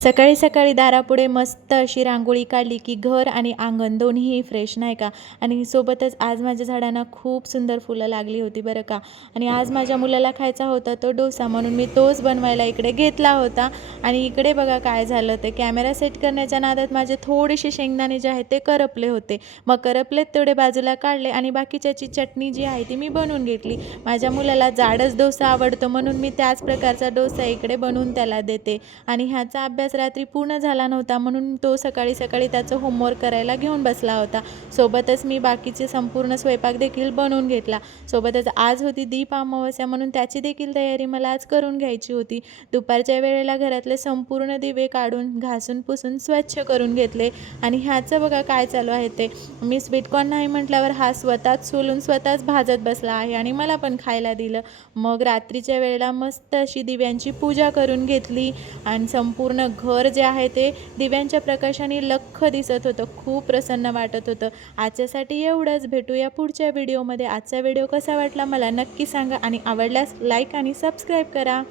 सकाळी सकाळी दारापुढे मस्त अशी रांगोळी काढली की घर आणि अंगण दोन्हीही फ्रेश नाही का. आणि सोबतच आज माझ्या झाडांना खूप सुंदर फुलं लागली होती बरं का. आणि आज माझ्या मुलाला खायचा होता तो डोसा, म्हणून मी तोच बनवायला इकडे घेतला होता. आणि इकडे बघा काय झालं, ते कॅमेरा सेट करण्याच्या नादात माझे थोडेसे शेंगदाणे जे आहेत ते करपले होते. मग करपलेत तेवढे बाजूला काढले आणि बाकीच्याची चटणी जी आहे ती मी बनवून घेतली. माझ्या मुलाला जाडच डोसा आवडतो, म्हणून मी त्याच प्रकारचा डोसा इकडे बनवून त्याला देते. आणि ह्याचा अभ्यास रात्री पूर्ण झाला नव्हता, म्हणून तो सकाळी सकाळी त्याचं होमवर्क करायला घेऊन बसला होता. सोबतच मी बाकीचे संपूर्ण स्वयंपाक देखील बनवून घेतला. सोबतच आज होती दीप अमावस्या, म्हणून त्याची देखील तयारी मला आज करून घ्यायची होती. दुपारच्या वेळेला घरातले संपूर्ण दिवे काढून घासून पुसून स्वच्छ करून घेतले. आणि ह्याचं बघा काय चालू आहे ते, मी स्वीटकॉर्न नाही म्हटल्यावर हा स्वतःच सोलून स्वतःच भाजत बसला आहे आणि मला पण खायला दिलं. मग रात्रीच्या वेळेला मस्त अशी दिव्यांची पूजा करून घेतली आणि संपूर्ण घर जे आहे ते दिव्यांच्या प्रकाशाने लख्ख दिसत होतं. खूप प्रसन्न वाटत होतं. आजच्यासाठी एवढंच. भेटूया पुढच्या व्हिडिओमध्ये. आजचा व्हिडिओ कसा वाटला मला नक्की सांगा आणि आवडल्यास लाईक आणि सबस्क्राईब करा.